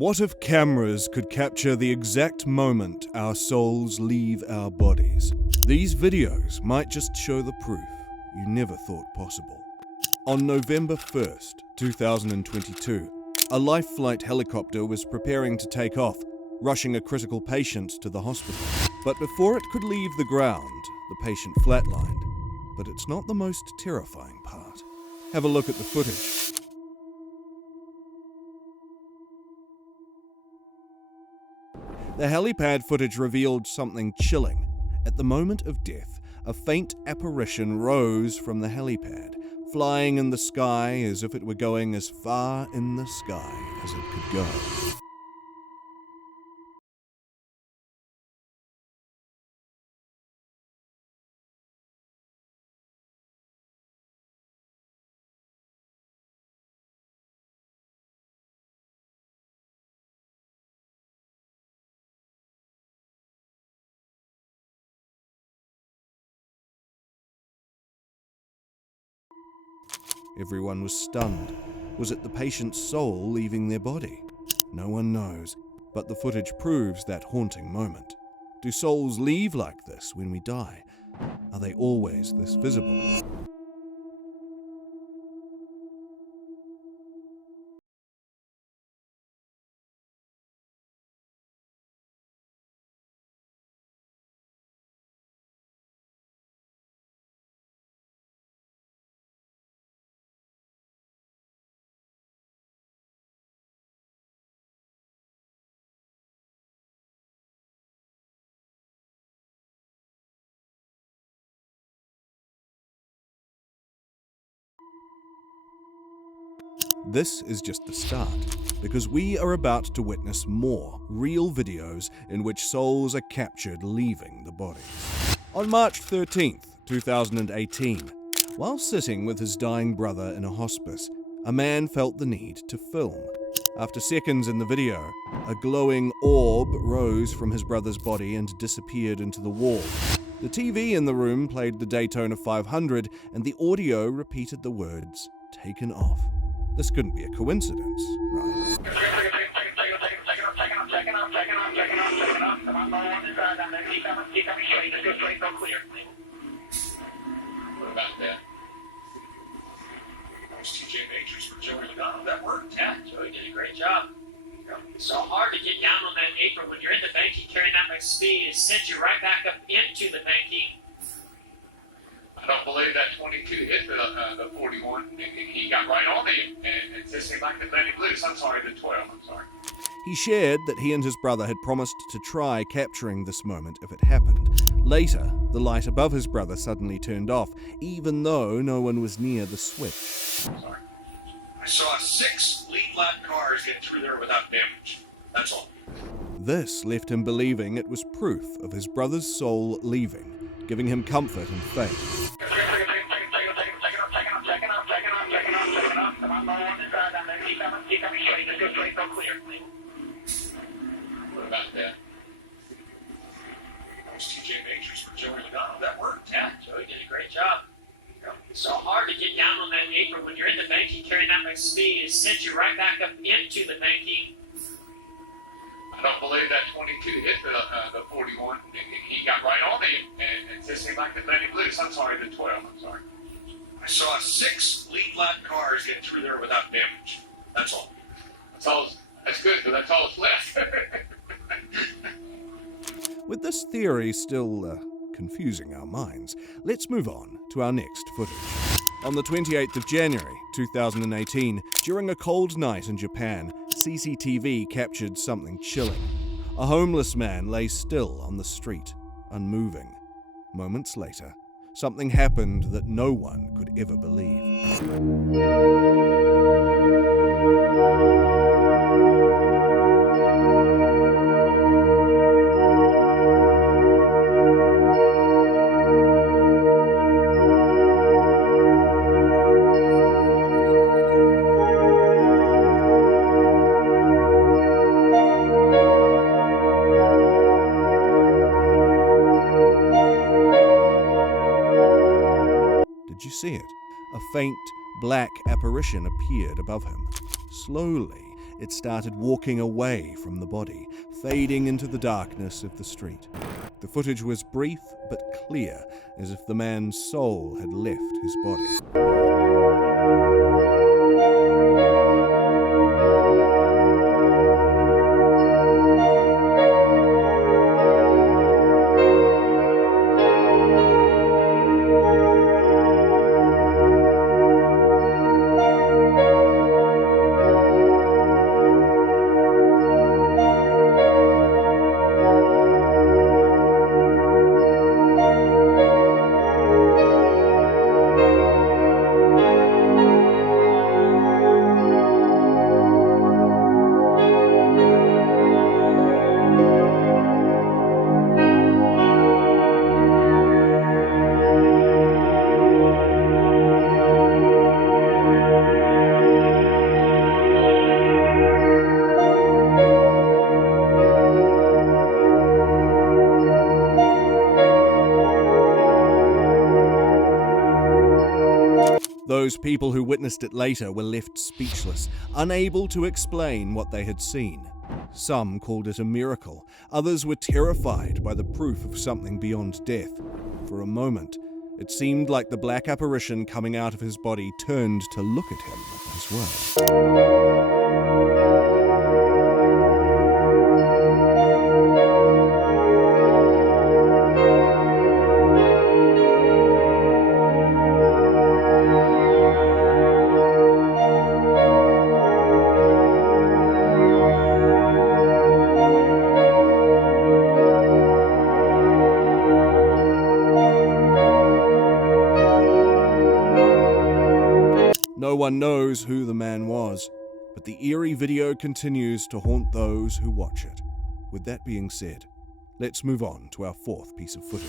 What if cameras could capture the exact moment our souls leave our bodies? These videos might just show the proof you never thought possible. On November 1st, 2022, a life flight helicopter was preparing to take off, rushing a critical patient to the hospital. But before it could leave the ground, the patient flatlined. But it's not the most terrifying part. Have a look at the footage. The helipad footage revealed something chilling. At the moment of death, a faint apparition rose from the helipad, flying in the sky as if it were going as far in the sky as it could go. Everyone was stunned. Was it the patient's soul leaving their body? No one knows, but the footage proves that haunting moment. Do souls leave like this when we die? Are they always this visible? This is just the start, because we are about to witness more real videos in which souls are captured leaving the body. On March 13th, 2018, while sitting with his dying brother in a hospice, a man felt the need to film. After seconds in the video, a glowing orb rose from his brother's body and disappeared into the wall. The TV in the room played the Daytona 500, and the audio repeated the words, "taken off." This couldn't be a coincidence, right? What about that? Those TJ Majors for Joey Logano, that worked. Yeah, Joey did a great job. It's so hard to get down on that apron when you're in the banking carrying that much speed. It sends you right back up into the banking. I don't believe that 22 hit the 41. He got right on it, and it just seemed like the letting loose. I'm sorry, the 12. I'm sorry. He shared that he and his brother had promised to try capturing this moment if it happened. Later, the light above his brother suddenly turned off, even though no one was near the switch. I'm sorry. I saw 6 lead lap cars get through there without damage. That's all. This left him believing it was proof of his brother's soul leaving, giving him comfort and faith. What about that? Those TJ Majors for Joey Logano, that worked. Yeah, Joey did a great job. It's so hard to get down on that apron when you're in the banking carrying that much speed. It sends you right back up into the banking. I don't believe that 22 hit the 41. He got right on it, and it just seemed like the letting loose. I'm sorry, the 12. I'm sorry. I saw 6 lead lap cars get through there without damage. That's all. That's good, because that's all that's left. With this theory still confusing our minds, let's move on to our next footage. On the 28th of January, 2018, during a cold night in Japan, CCTV captured something chilling. A homeless man lay still on the street, unmoving. Moments later, something happened that no one could ever believe. Did you see it? A faint, black apparition appeared above him. Slowly, it started walking away from the body, fading into the darkness of the street. The footage was brief but clear, as if the man's soul had left his body. Those people who witnessed it later were left speechless, unable to explain what they had seen. Some called it a miracle, others were terrified by the proof of something beyond death. For a moment, it seemed like the black apparition coming out of his body turned to look at him as well. No one knows who the man was, but the eerie video continues to haunt those who watch it. With that being said, let's move on to our fourth piece of footage.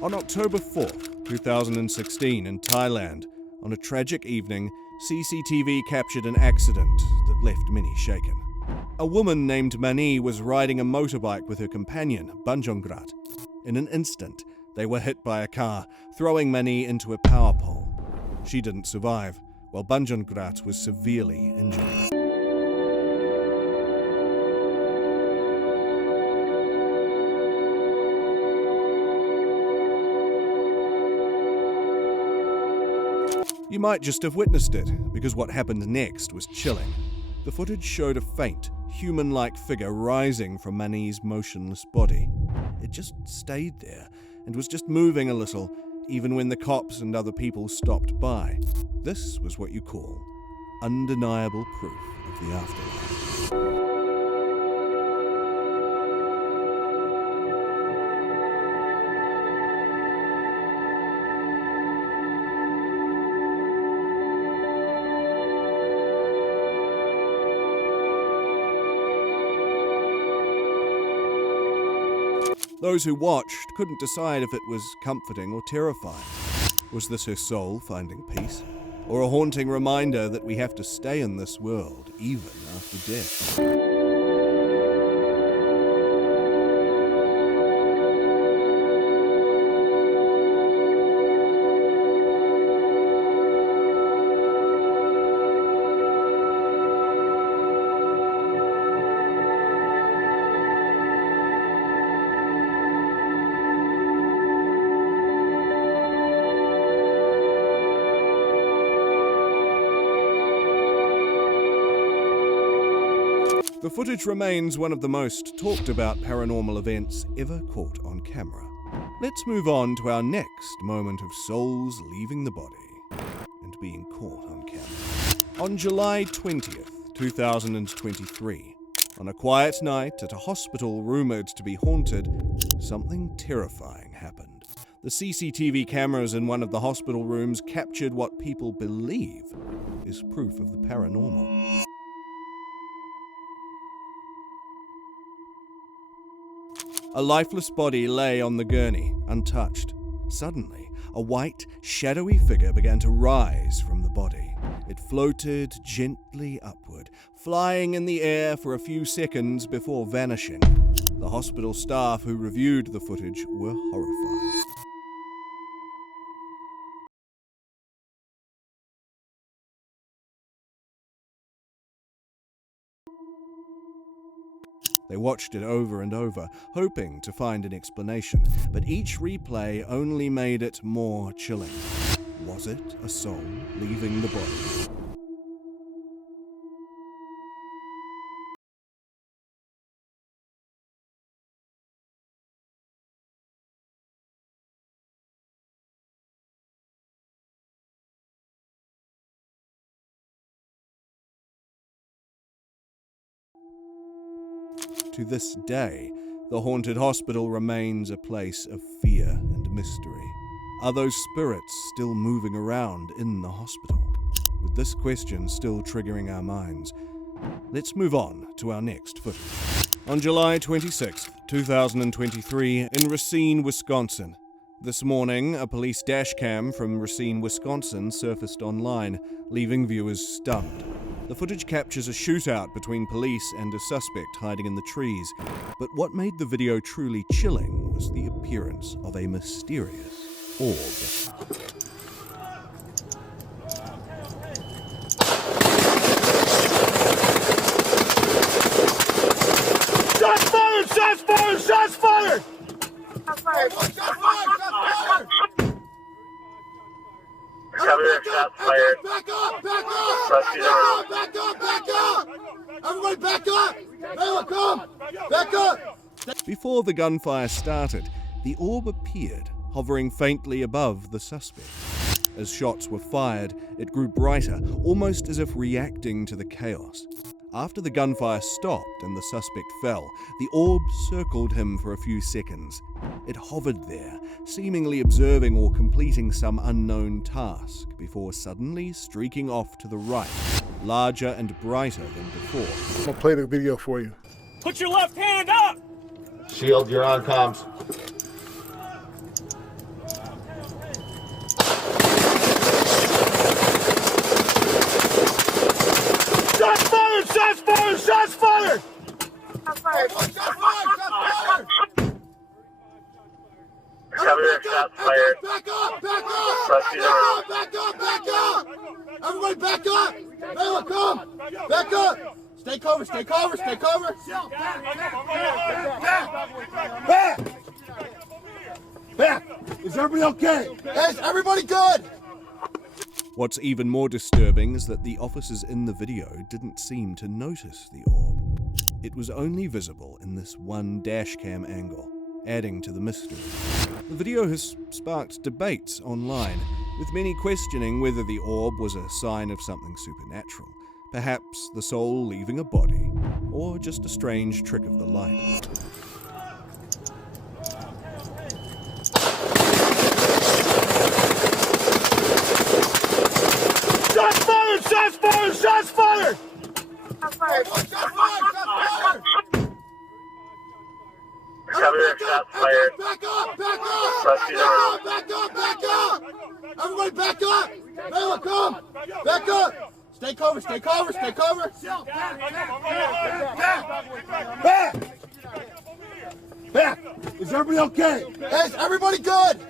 On October 4th, 2016 in Thailand, on a tragic evening, CCTV captured an accident that left many shaken. A woman named Mani was riding a motorbike with her companion, Banjongrat. In an instant, they were hit by a car, throwing Mani into a power pole. She didn't survive, while Banjongrat was severely injured. You might just have witnessed it, because what happened next was chilling. The footage showed a faint, human-like figure rising from Mani's motionless body. It just stayed there, and was just moving a little, even when the cops and other people stopped by. This was what you call undeniable proof of the afterlife. Those who watched couldn't decide if it was comforting or terrifying. Was this her soul finding peace? Or a haunting reminder that we have to stay in this world even after death? The footage remains one of the most talked about paranormal events ever caught on camera. Let's move on to our next moment of souls leaving the body and being caught on camera. On July 20th, 2023, on a quiet night at a hospital rumored to be haunted, something terrifying happened. The CCTV cameras in one of the hospital rooms captured what people believe is proof of the paranormal. A lifeless body lay on the gurney, untouched. Suddenly, a white, shadowy figure began to rise from the body. It floated gently upward, flying in the air for a few seconds before vanishing. The hospital staff who reviewed the footage were horrified. They watched it over and over, hoping to find an explanation, but each replay only made it more chilling. Was it a soul leaving the body? To this day, the haunted hospital remains a place of fear and mystery. Are those spirits still moving around in the hospital? With this question still triggering our minds, let's move on to our next footage. On July 26, 2023, in Racine, Wisconsin. This morning, a police dashcam from Racine, Wisconsin surfaced online, leaving viewers stunned. The footage captures a shootout between police and a suspect hiding in the trees, but what made the video truly chilling was the appearance of a mysterious orb. Shots fired! Shots fired! Shots fired! Shots fired! Shots fired! Shots fired! Shots fired! Back up! Back up! Back up! Back up! Everybody back up! Now come! Back up! Before the gunfire started, the orb appeared, hovering faintly above the suspect. As shots were fired, it grew brighter, almost as if reacting to the chaos. After the gunfire stopped and the suspect fell, the orb circled him for a few seconds. It hovered there, seemingly observing or completing some unknown task, before suddenly streaking off to the right, larger and brighter than before. I'm gonna play the video for you. Put your left hand up! Shield, you're on comms. Shots fired! Shots fired! Shots fired! Shots fired! Shots fired! Shots fired! Shots fired. Back up! Back up! Back up! Back up! Everybody back up! Now come! Back up! Stay cover! Stay cover! Stay cover! Back! Back! Is everybody okay? Is everybody good? What's even more disturbing is that the officers in the video didn't seem to notice the orb. It was only visible in this one dashcam angle, adding to the mystery. The video has sparked debates online, with many questioning whether the orb was a sign of something supernatural, perhaps the soul leaving a body, or just a strange trick of the light. Shots fired! Shots fired! Shots fired! Shots fired! Shots fired! Shots fired. Back up! Back up! Back up! Back up! Everybody back up! Now come! Back up! Stay cover! Stay cover! Stay cover! Back! Back! Is everybody okay? Is everybody good?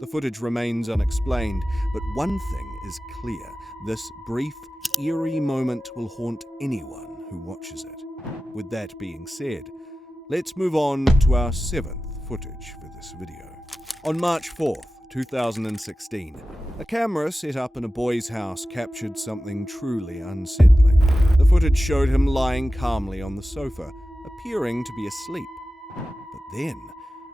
The footage remains unexplained, but one thing is clear. This brief, eerie moment will haunt anyone who watches it. With that being said, let's move on to our 7th footage for this video. On March 4th, 2016, a camera set up in a boy's house captured something truly unsettling. The footage showed him lying calmly on the sofa, appearing to be asleep. But then,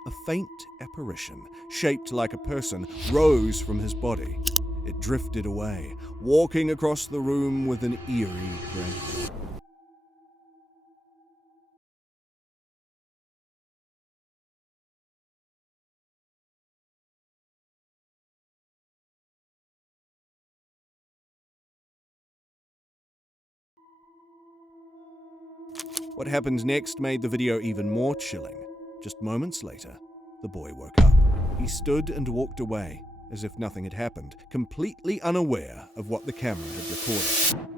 a faint apparition, shaped like a person, rose from his body. It drifted away, walking across the room with an eerie grace. What happened next made the video even more chilling. Just moments later, the boy woke up. He stood and walked away, as if nothing had happened, completely unaware of what the camera had recorded.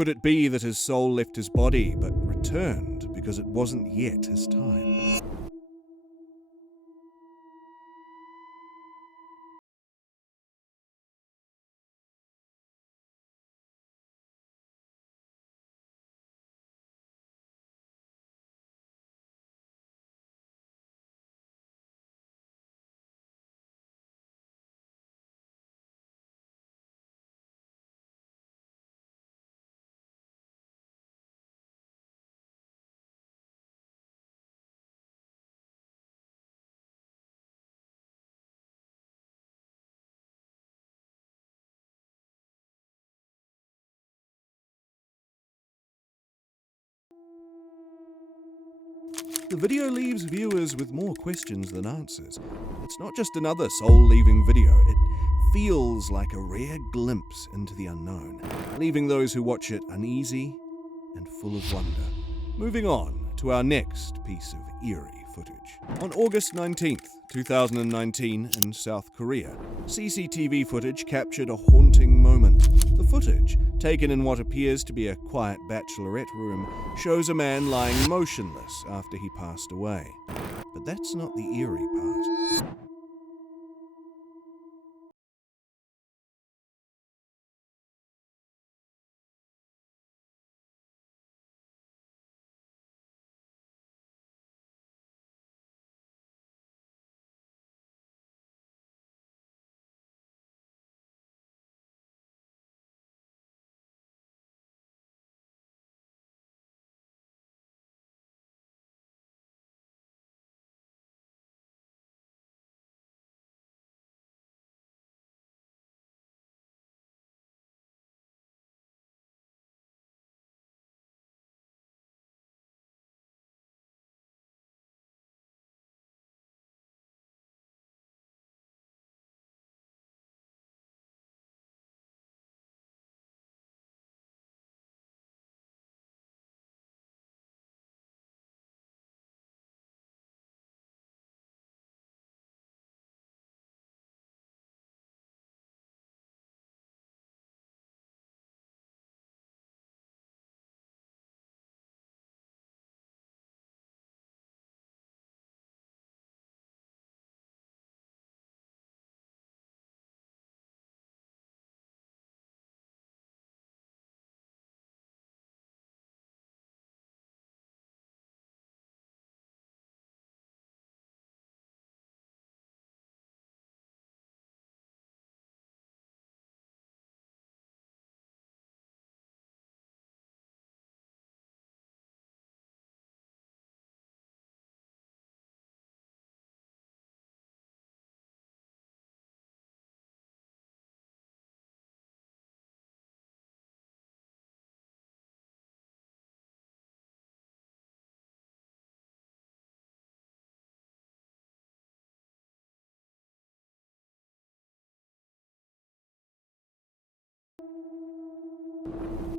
Could it be that his soul left his body but returned because it wasn't yet his time? The video leaves viewers with more questions than answers. It's not just another soul-leaving video, it feels like a rare glimpse into the unknown, leaving those who watch it uneasy and full of wonder. Moving on to our next piece of eerie footage. On August 19th, 2019, in South Korea, CCTV footage captured a haunting moment. The footage, taken in what appears to be a quiet bachelorette room, shows a man lying motionless after he passed away. But that's not the eerie part.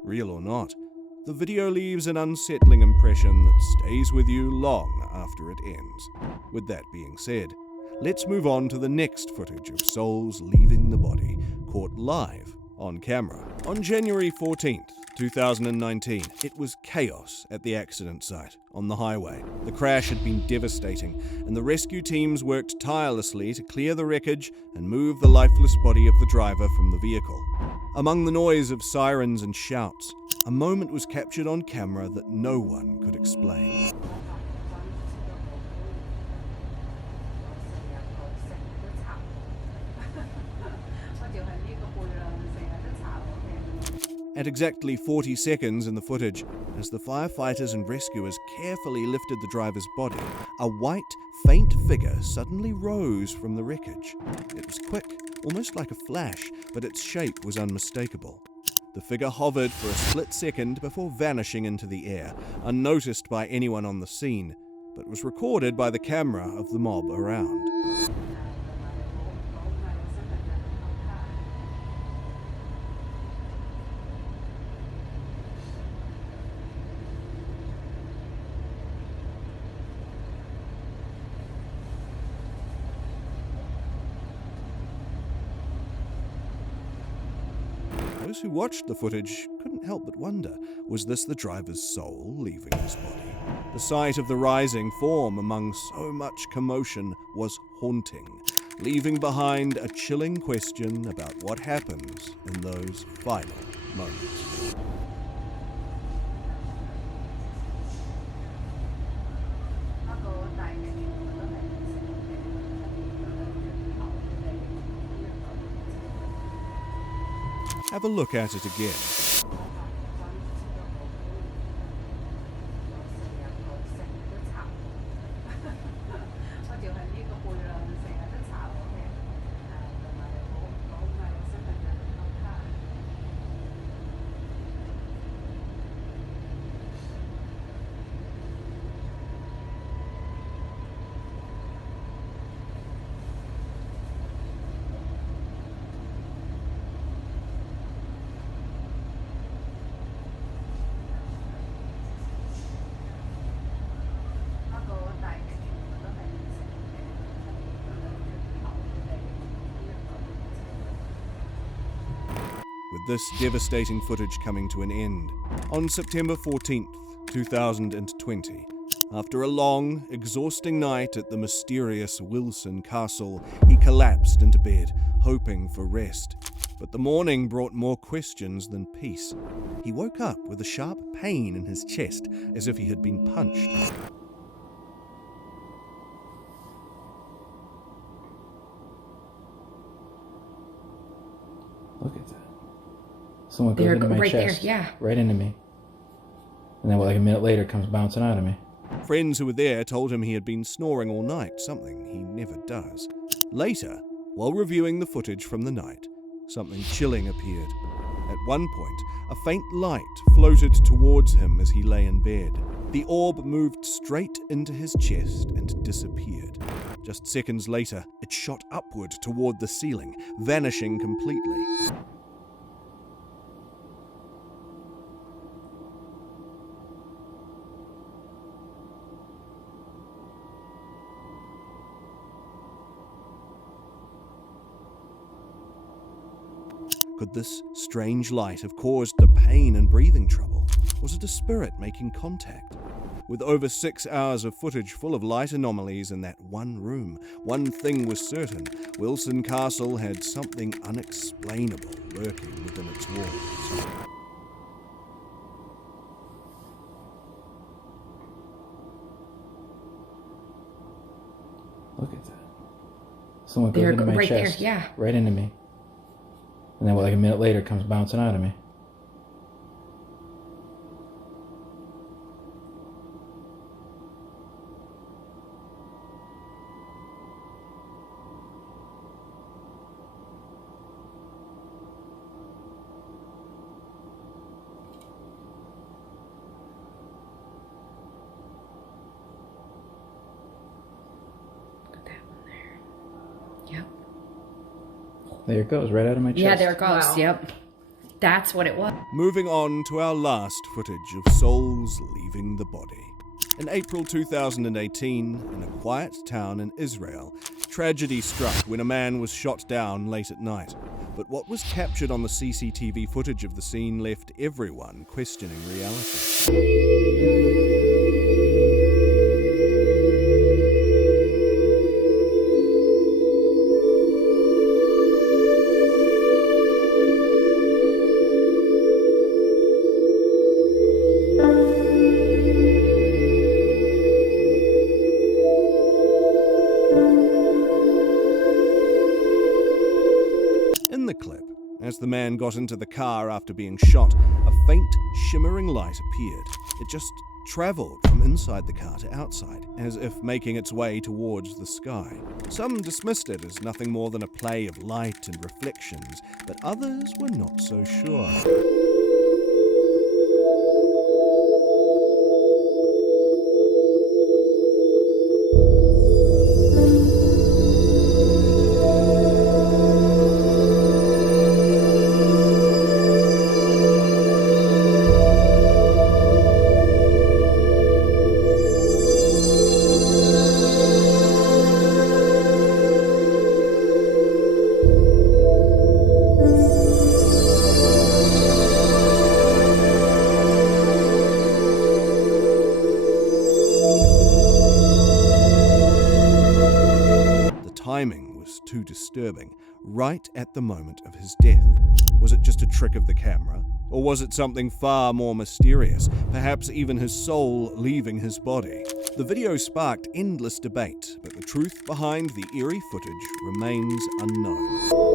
Real or not, the video leaves an unsettling impression that stays with you long after it ends. With that being said, let's move on to the next footage of souls leaving the body, caught live on camera. On January 14th, 2019, it was chaos at the accident site on the highway. The crash had been devastating, and the rescue teams worked tirelessly to clear the wreckage and move the lifeless body of the driver from the vehicle. Among the noise of sirens and shouts, a moment was captured on camera that no one could explain. At exactly 40 seconds in the footage, as the firefighters and rescuers carefully lifted the driver's body, a white, faint figure suddenly rose from the wreckage. It was quick, almost like a flash, but its shape was unmistakable. The figure hovered for a split second before vanishing into the air, unnoticed by anyone on the scene, but was recorded by the camera of the mob around. Those who watched the footage couldn't help but wonder, was this the driver's soul leaving his body? The sight of the rising form among so much commotion was haunting, leaving behind a chilling question about what happens in those final moments. Have a look at it again. With this devastating footage coming to an end, on September 14th, 2020, after a long, exhausting night at the mysterious Wilson Castle, he collapsed into bed, hoping for rest. But the morning brought more questions than peace. He woke up with a sharp pain in his chest, as if he had been punched. Look at that. Someone goes into my chest, right into me. And then like a minute later comes bouncing out of me. Friends who were there told him he had been snoring all night, something he never does. Later, while reviewing the footage from the night, something chilling appeared. At one point, a faint light floated towards him as he lay in bed. The orb moved straight into his chest and disappeared. Just seconds later, it shot upward toward the ceiling, vanishing completely. Could this strange light have caused the pain and breathing trouble? Was it a spirit making contact? With over 6 hours of footage full of light anomalies in that one room, one thing was certain: Wilson Castle had something unexplainable lurking within its walls. Look at that. Someone goes into my chest, right into me. And then like a minute later comes bouncing out of me. Got that one there. Yep. There it goes, right out of my chest. Yeah, there it goes. Wow. Yep. That's what it was. Moving on to our last footage of souls leaving the body. In April 2018, in a quiet town in Israel, tragedy struck when a man was shot down late at night. But what was captured on the CCTV footage of the scene left everyone questioning reality. In the clip, as the man got into the car after being shot, a faint, shimmering light appeared. It just traveled from inside the car to outside, as if making its way towards the sky. Some dismissed it as nothing more than a play of light and reflections, but others were not so sure. too disturbing right at the moment of his death? Was it just a trick of the camera? Or was it something far more mysterious, perhaps even his soul leaving his body? The video sparked endless debate, but the truth behind the eerie footage remains unknown.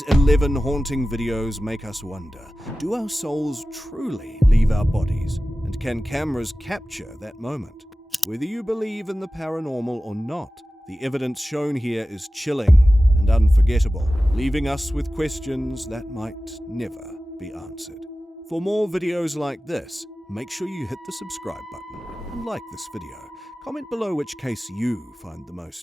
These 11 haunting videos make us wonder, do our souls truly leave our bodies? And can cameras capture that moment? Whether you believe in the paranormal or not, the evidence shown here is chilling and unforgettable, leaving us with questions that might never be answered. For more videos like this, make sure you hit the subscribe button and like this video. Comment below which case you find the most